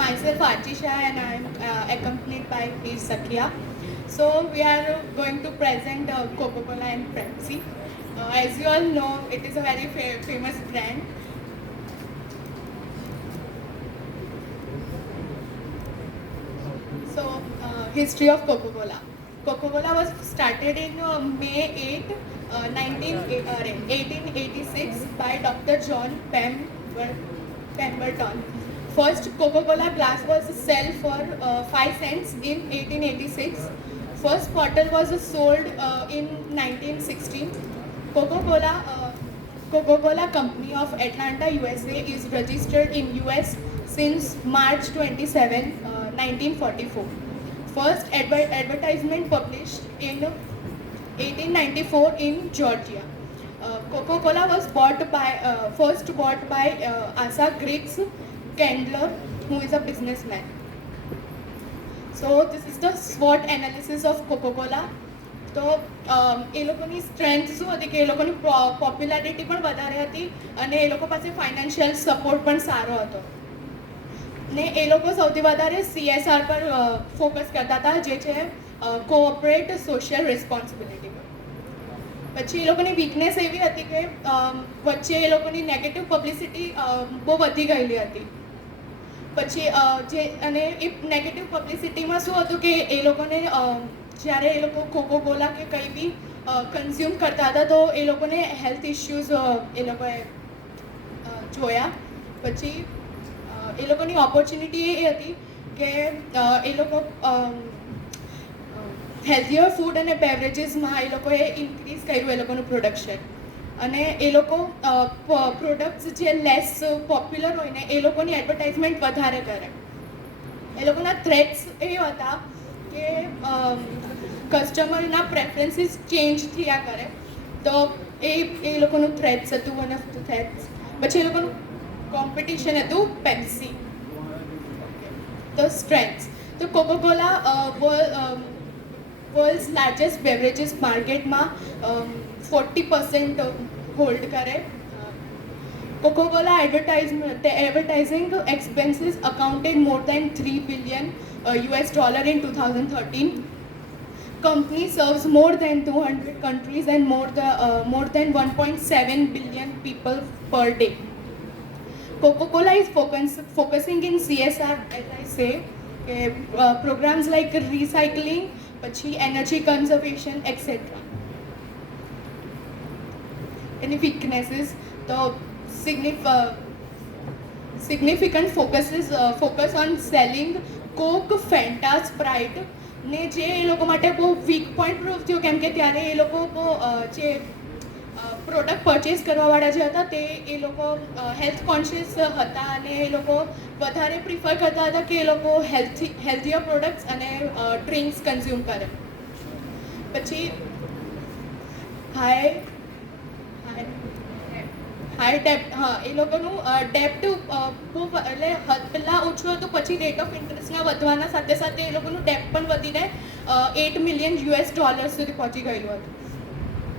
myself Archisha and I'm accompanied by Veer Sakia. So we are going to present Coca-Cola and Pepsi. As you all know, it is a very famous brand. So history of Coca-Cola. Coca-Cola was started in May 8, 1886 by Dr. John Pemberton. First Coca-Cola glass was sold for 5 cents in 1886. First bottle was sold in 1916. Coca-Cola Coca-Cola Company of Atlanta, USA is registered in US since March 27, 1944. First advertisement published in 1894 in Georgia. Coca-Cola was first bought by Asa Griggs Candler, who is a businessman. So this is the SWOT analysis of Coca-Cola. તો એ લોકોની સ્ટ્રેન્થ શું હતી કે એ લોકોની પોપ્યુલારિટી પણ વધારે હતી અને એ લોકો પાસે ફાઇનાન્શિયલ સપોર્ટ પણ સારો હતો ને એ લોકો સૌથી વધારે CSR પર ફોકસ કરતા હતા જે છે કોઓપરેટ સોશિયલ રિસ્પોન્સિબિલિટી પર. પછી એ લોકોની વીકનેસ એવી હતી કે વચ્ચે એ લોકોની નેગેટિવ પબ્લિસિટી બહુ વધી ગયેલી હતી. પછી જે અને એ નેગેટિવ પબ્લિસિટીમાં શું હતું કે એ લોકોને જ્યારે એ લોકો કોકોકોલા કે કંઈ બી કન્ઝ્યુમ કરતા હતા તો એ લોકોને હેલ્થ ઇશ્યુઝ એ લોકોએ જોયા. પછી એ લોકોની ઓપોર્ચ્યુનિટી એ હતી કે એ લોકો હેલ્થીયર ફૂડ અને બેવરેજીસમાં એ લોકોએ ઇન્ક્રીઝ કર્યું એ લોકોનું પ્રોડક્શન અને એ લોકો પ્રોડક્ટ્સ જે લેસ પોપ્યુલર હોય ને એ લોકોની એડવર્ટાઇઝમેન્ટ વધારે કરે. એ લોકોના થ્રેટ્સ એ હતા કે કસ્ટમરના પ્રેફરન્સીસ ચેન્જ થયા કરે તો એ લોકોનું થ્રેટ્સ હતું વન ઓફ ધ થ્રેટ્સ. પછી એ લોકોનું કોમ્પિટિશન હતું પેપ્સી. તો સ્ટ્રેન્થ્સ તો કોકોકોલા વર્લ્ડ્સ લાર્જેસ્ટ બેવરેજીસ માર્કેટમાં 40% હોલ્ડ કરે. Coca-Cola advertising expenses accounted more than $3 billion US dollar in 2013. Company serves more than 200 countries and more than 1.7 billion people per day. Coca-Cola is focusing in CSR, as I say, programs like recycling, pachi energy conservation, etc. Any weaknesses? The significant focus on selling Coke, Fanta, Sprite ને જે એ લોકો માટે બહુ weak point proof થયો કેમ કે ત્યારે એ લોકો જે પ્રોડક્ટ પરચેસ કરવાવાળા જે હતા તે એ લોકો હેલ્થ કોન્શિયસ હતા અને એ લોકો વધારે પ્રિફર કરતા હતા કે એ લોકો હેલ્થીયર પ્રોડક્ટ્સ અને ડ્રિંક્સ કન્ઝ્યુમ કરે. પછી હાઈ ડેપ્ટ એ લોકોનું ડેપ્ટ બહુ એટલે પહેલાં ઓછું હતું પછી રેટ ઓફ ઇન્ટરેસ્ટના વધવાના સાથે સાથે એ લોકોનું ડેપ્ટ પણ વધીને $8 million સુધી પહોંચી ગયેલું હતું.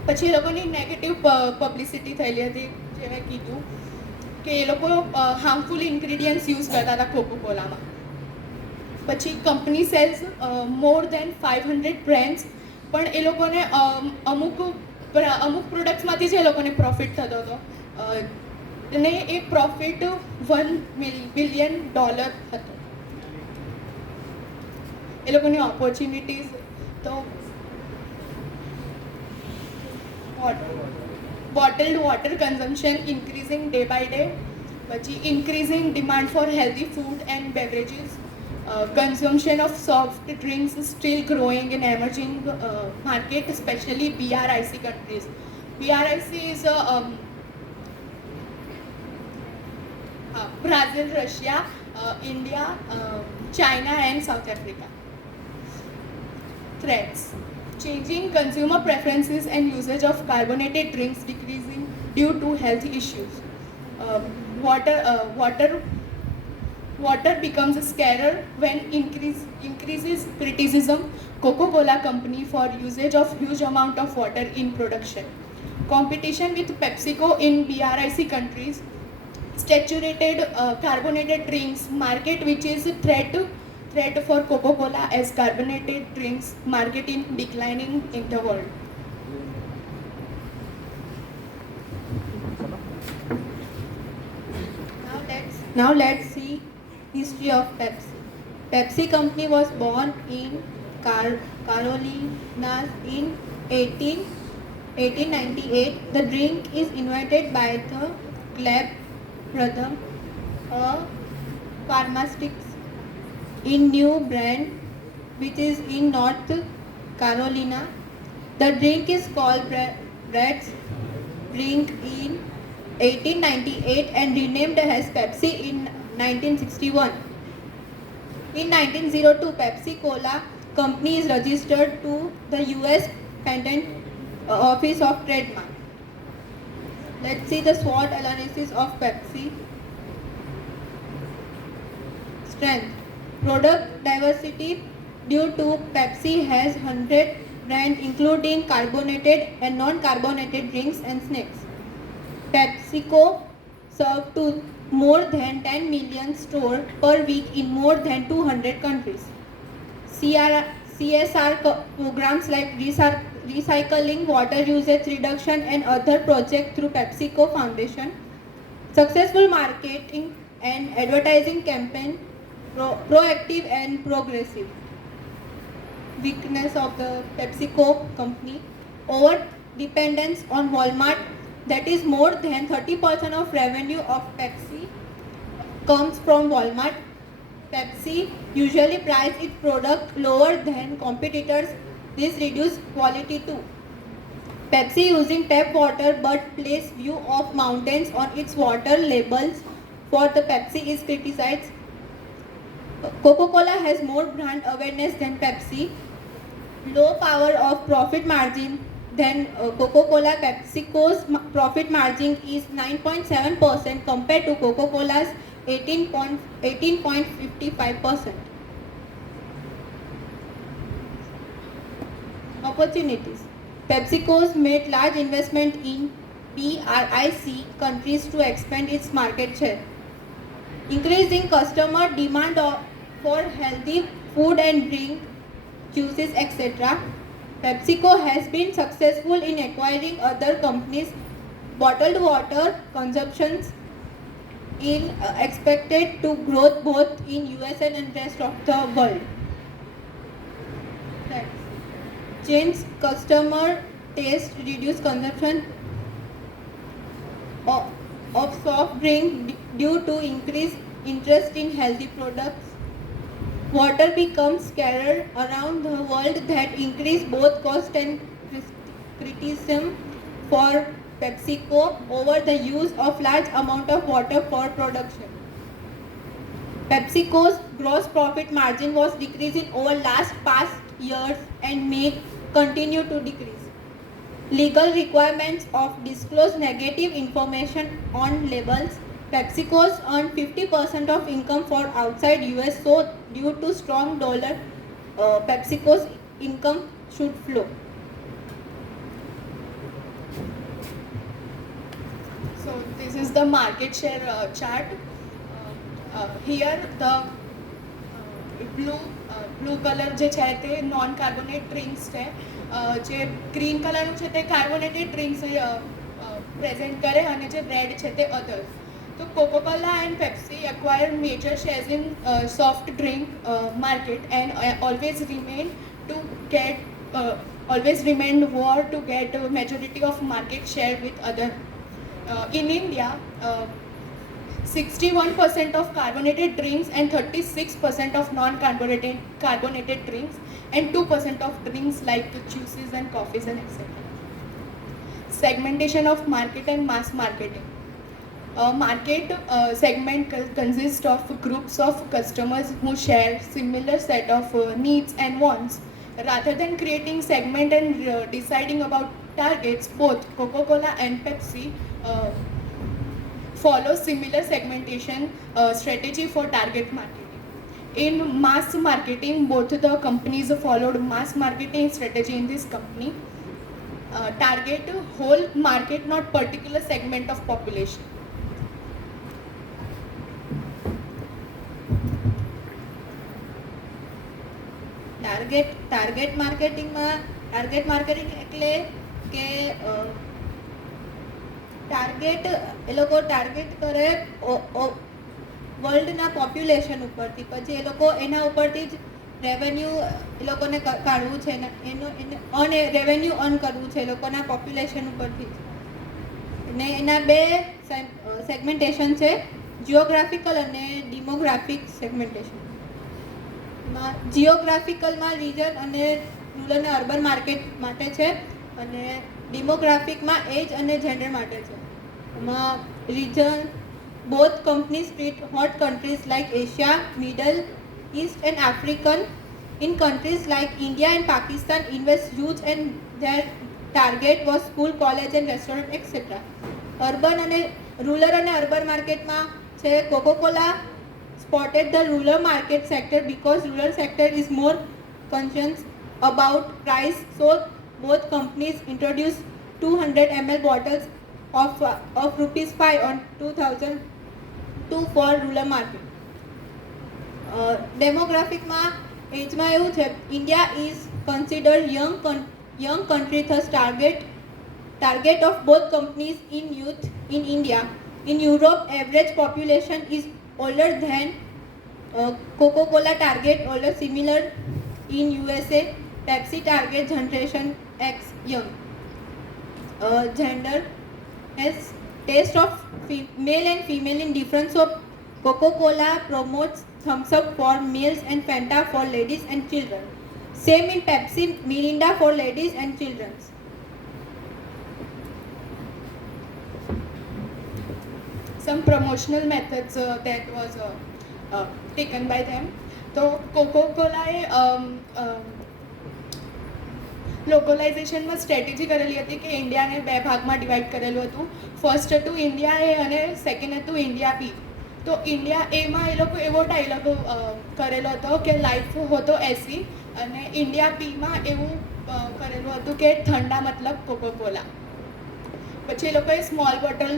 પછી એ લોકોની નેગેટિવ પબ્લિસિટી થયેલી હતી જે મેં કીધું કે એ લોકો હાર્મફુલ ઇન્ગ્રીડિયન્ટ્સ યુઝ કરતા હતા કોકોકોલામાં. પછી કંપની સેલ્સ મોર દેન 500 બ્રેન્ડ્સ પણ એ લોકોને અમુક પ્રોડક્ટ્સમાંથી જ એ લોકોને પ્રોફિટ થતો હતો અને એ પ્રોફિટ $1 billion હતો. એ લોકોની ઓપોર્ચ્યુનિટીઝ તો bottled water consumption increasing day by day, પછી increasing demand for healthy food and beverages, consumption of soft drinks is still growing in emerging market, especially BRIC countries. BRIC is Brazil, Russia, India, China and South Africa. Threats: changing consumer preferences and usage of carbonated drinks decreasing due to health issues. Water becomes scarcer when increases criticism Coca-Cola company for usage of huge amount of water in production. Competition with PepsiCo in BRIC countries. saturated carbonated drinks market, which is a threat for Coca-Cola as carbonated drinks market in declining in the world. Now let's see history of Pepsi. Pepsi company was born in Carolinas in 1898. The drink is invented by the Gleb brothers, a pharmaceutics in New Brand, which is in North Carolina. The drink is called Brett's drink in 1898 and renamed as Pepsi in 1961. In 1902, Pepsi Cola company is registered to the US Patent Office of Trademark. Let's see the SWOT analysis of Pepsi. Strength. Product diversity. Due to Pepsi has 100 brands including carbonated and non-carbonated drinks and snacks. PepsiCo serves to more than 10 million stores per week in more than 200 countries. CSR programs like recycling, water usage reduction and other projects through PepsiCo Foundation. Successful marketing and advertising campaign, proactive and progressive. Weakness of the PepsiCo company, over dependence on Walmart, that is more than 30% of revenue of Pepsi comes from Walmart. Pepsi usually price its product lower than competitors. This reduces quality too. Pepsi using tap water but place view of mountains on its water labels for the Pepsi is criticized. Coca-Cola has more brand awareness than Pepsi. Low power of profit margin than Coca-Cola. PepsiCo's profit margin is 9.7% compared to Coca-Cola's 18.55%. Opportunities. PepsiCo's made large investment in BRIC countries to expand its market share. Increasing customer demand for healthy food and drink, juices, etc. PepsiCo has been successful in acquiring other companies' bottled water consumptions is expected to grow both in US and rest of the world. Change customer taste, reduce consumption of soft drink due to increased interest in healthy products. Water becomes scarcer around the world that increase both cost and criticism for PepsiCo over the use of large amount of water for production. PepsiCo's gross profit margin was decreasing over past years and may continue to decrease. Legal requirements of disclose negative information on labels. PepsiCo's earn 50% of income for outside US, so due to strong dollar, PepsiCo's income should flow. So this is the market share chart. Here the blue color જે છે તે non carbonate drinks છે, જે ગ્રીન કલરનું છે તે carbonated drinks present કરે અને જે રેડ છે તે અધર્સ. તો Coca-Cola and Pepsi acquired major shares in soft drink market and always remained war to get majority of market share with other. In India, 61% of carbonated drinks and 36% of non-carbonated drinks and 2% of drinks like juices and coffees and etc. Segmentation of market and mass marketing. Market segment consists of groups of customers who share similar set of needs and wants. Rather than creating segment and deciding about targets, both Coca-Cola and Pepsi follow similar segmentation strategy for target marketing. In mass marketing, both the companies followed mass marketing strategy in this company. Target whole market, not particular segment of population. Target marketing એટલે કે એ લોકો ટાર્ગેટ કરે વર્લ્ડના પોપ્યુલેશન ઉપરથી, પછી એ લોકો એના ઉપરથી જ રેવન્યુ એ લોકોને કાઢવું છે ને રેવન્યુ અર્ન કરવું છે એ લોકોના પોપ્યુલેશન ઉપરથી જ. ને એના બે સેગમેન્ટેશન છે, જિયોગ્રાફિકલ અને ડિમોગ્રાફિક સેગમેન્ટેશન. જિયોગ્રાફિકલમાં રીજન અને રૂરલ અને અર્બન માર્કેટ માટે છે, અને ડિમોગ્રાફિકમાં એજ અને જેન્ડર માટે છે. એમાં region both companies treat hot countries like Asia, Middle East and African. In countries like India and Pakistan invest huge and their target was school, college and restaurant etc. Urban and rural and urban market માં છે Coca-Cola spotted the rural market sector because rural sector is more conscious about price, so both companies introduced 200 ml bottles of rupees 5 on 2002 for rural market. Demographic એજમાં એવું છે, India is considered young country, thus target of both companies in youth in India. In Europe, average population is older than Coca-Cola target older, similar in USA. Pepsi target generation X young. Gender has taste of male and female in difference of Coca-Cola promotes thumbs up for males and Fanta for ladies and children. Same in Pepsi, Mirinda for ladies and children. Some promotional methods that was taken by them. તો કોકોકોલાએ લોકલાઇઝેશનમાં સ્ટ્રેટેજી કરેલી હતી કે ઇન્ડિયાને બે ભાગમાં ડિવાઈડ કરેલું હતું. ફર્સ્ટ હતું ઇન્ડિયા એ અને સેકન્ડ હતું ઇન્ડિયા બી. તો ઇન્ડિયા એમાં એ લોકો એવો ડાયલોગ કરેલો હતો કે લાઈફ હોતો એસી, અને ઇન્ડિયા બીમાં એવું કરેલું હતું કે ઠંડા મતલબ કોકોકોલા. પછી એ લોકોએ સ્મોલ બોટલ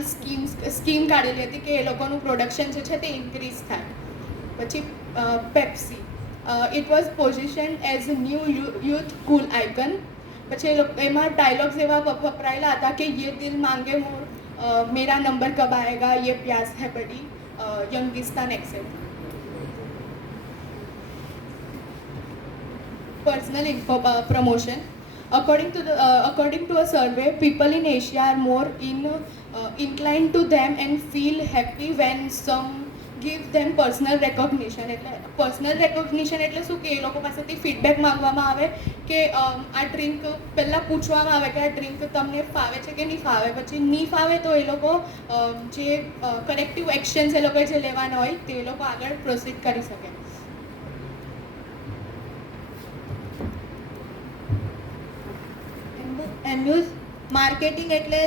સ્કીમ કાઢેલી હતી કે એ લોકોનું પ્રોડક્શન જે છે તે ઇન્ક્રીઝ થાય. પછી Pepsi, it was position as a new youth કુલ આઇકન. પછી એમાં ડાયલોગ્સ એવા વપરાયેલા હતા કે યે દિલ માંગે મોર, મેરા નંબર કબ આએગા, યે પ્યાસ હૈ બડી, યંગિસ્તાન et cetera. Personal promotion. According to a survey, people in Asia are more inclined to them and feel happy when some give them personal recognition. એટલે પર્સનલ રેકોગ્નિશન એટલે શું કે એ લોકો પાસેથી ફીડબેક માંગવામાં આવે કે આ ડ્રિંક પહેલાં પૂછવામાં આવે કે આ ડ્રિંક તમને ફાવે છે કે નહીં ફાવે. પછી નહીં ફાવે તો એ લોકો જે કરેક્ટિવ એક્શન્સ એ લોકોએ જે લેવાના હોય તે એ લોકો આગળ પ્રોસીડ કરી શકે. એમ્બ્યુઝ માર્કેટિંગ એટલે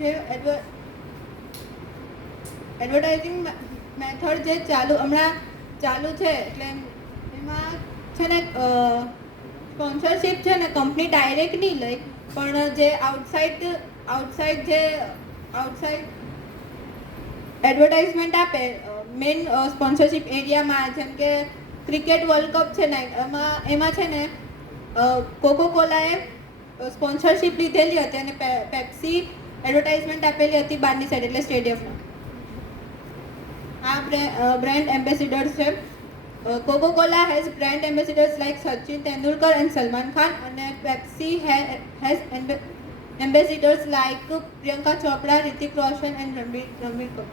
જે એડવર્ટાઇઝિંગ મેથડ જે ચાલુ છે, એટલે એમાં છે ને સ્પોન્સરશિપ છે ને કંપની ડાયરેક્ટ નહીં લે, પણ જે આઉટસાઇડ એડવર્ટાઇઝમેન્ટ આપે મેઇન સ્પોન્સરશિપ એરિયામાં, જેમ કે ક્રિકેટ વર્લ્ડ કપ છે ને એમાં છે ને કોકોકોલાએ સ્પોન્સરશિપ લીધેલી હતી અને પેપ્સી એડવર્ટાઇઝમેન્ટ આપેલી હતી બહારની સાઈડ એટલે સ્ટેડિયમમાં. આ બ્રાન્ડ એમ્બેસિડર્સ છે. Coca Cola has brand ambassadors like Sachin Tendulkar and Salman Khan, અને Pepsi has ambassadors like Priyanka Chopra, Hrithik Roshan and Ranbir Kapoor.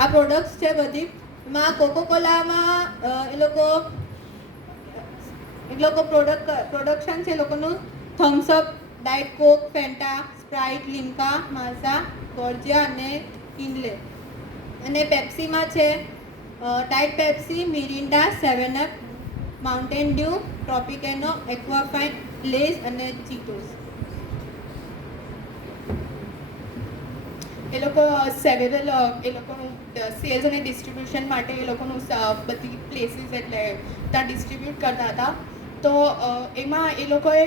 આ પ્રોડક્ટ્સ છે બધી. એમાં કોકોકોલામાં એ લોકો પ્રોડક્શન છે એ લોકોનું Thums Up, diet Coke, Fanta, Sprite, Limca, Maaza, Georgia અને કિનલે. અને પેપ્સીમાં છે diet Pepsi, Mirinda, 7 up, mountain dew, Tropicana, Aquafina, Lay's અને ચીટોસ. એ લોકો સેવેરલ એ લોકોનું સેલ્સ અને ડિસ્ટ્રીબ્યુશન માટે એ લોકોનું બધી પ્લેસીસ એટલે ત્યાં ડિસ્ટ્રીબ્યુટ કરતા હતા. તો એમાં એ લોકોએ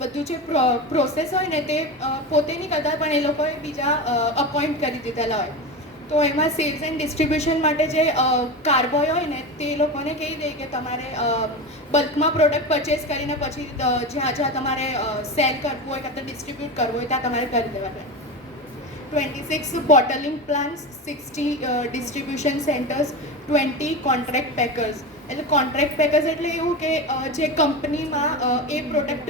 બધું જે પ્રોસેસ હોય ને તે પોતે નહીં કરતા, પણ એ લોકોએ બીજા અપોઇન્ટ કરી દીધેલા હોય. તો એમાં સેલ્સ એન્ડ ડિસ્ટ્રીબ્યુશન માટે જે કાર્બોય હોય ને તે લોકોને કહી દે કે તમારે બલ્કમાં પ્રોડક્ટ પરચેસ કરીને પછી જ્યાં જ્યાં તમારે સેલ કરવું હોય કાં તો ડિસ્ટ્રીબ્યુટ કરવું હોય ત્યાં તમારે કરી દેવાનું. 26 bottling plants, 60 distribution centres, 20 contract packers. એટલે કોન્ટ્રાક્ટ પેકર્સ એટલે એવું કે જે કંપનીમાં એ પ્રોડક્ટ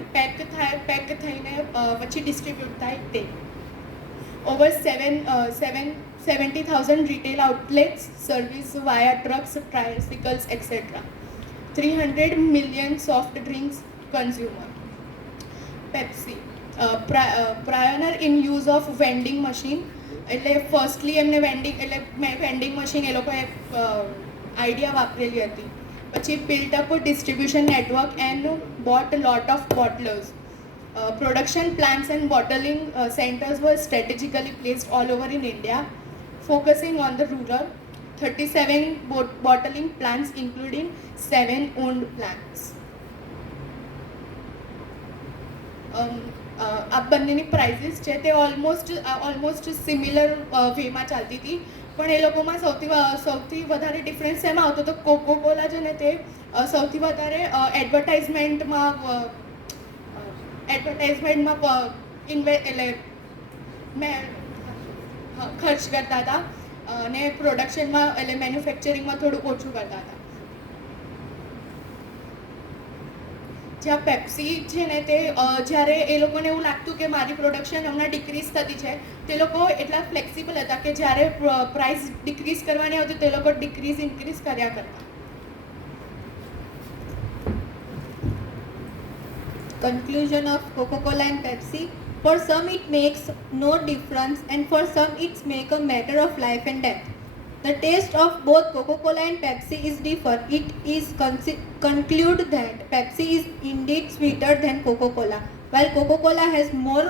પેક થઈને પછી ડિસ્ટ્રીબ્યુટ થાય તે. Over 70,000 retail outlets, service via trucks, tricycles, etc. 300 million soft drinks consumer. Pepsi, pioneer in use of vending machine. એટલે ફર્સ્ટલી એમને વેન્ડિંગ મશીન એ લોકોએ આઈડિયા વાપરેલી હતી. પછી built up distribution network and bought lot of bottlers. Production plants and bottling centers were strategically placed all over in India, focusing on the rural. 37 bottling plants, including 7 owned plants. આ બંનેની પ્રાઇઝિસ છે તે almost similar વેમાં ચાલતી હતી, પણ એ લોકોમાં સૌથી વધારે ડિફરન્સ એમાં આવતો તો કોકો કોલા છે ને તે સૌથી વધારે એડવર્ટાઇઝમેન્ટમાં ખર્ચ કરતા હતા અને પ્રોડક્શનમાં એટલે મેન્યુફેક્ચરિંગમાં થોડું ઓછું કરતા હતા. જ્યાં પેપ્સી છે ને તે જ્યારે એ લોકોને એવું લાગતું કે મારી પ્રોડક્શન હમણાં ડિક્રીઝ થતી છે, તે લોકો એટલા ફ્લેક્સિબલ હતા કે જ્યારે પ્રાઇસ ડિક્રીઝ કરવાની આવતી તે લોકો ઇન્ક્રીઝ કર્યા કરતા. Conclusion of Coca-Cola and Pepsi. For some it makes no difference and for some it's make a matter of life and death. The taste of both Coca-Cola and Pepsi is different. It is conclude that Pepsi is indeed sweeter than Coca-Cola. While Coca-Cola has more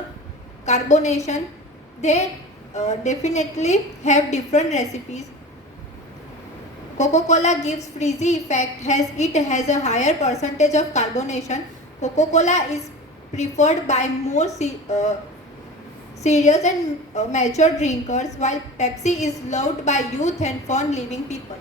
carbonation, they definitely have different recipes. Coca-Cola gives frizzy effect as it has a higher percentage of carbonation. Coca-Cola is preferred by more serious and mature drinkers, while Pepsi is loved by youth and fun-living people.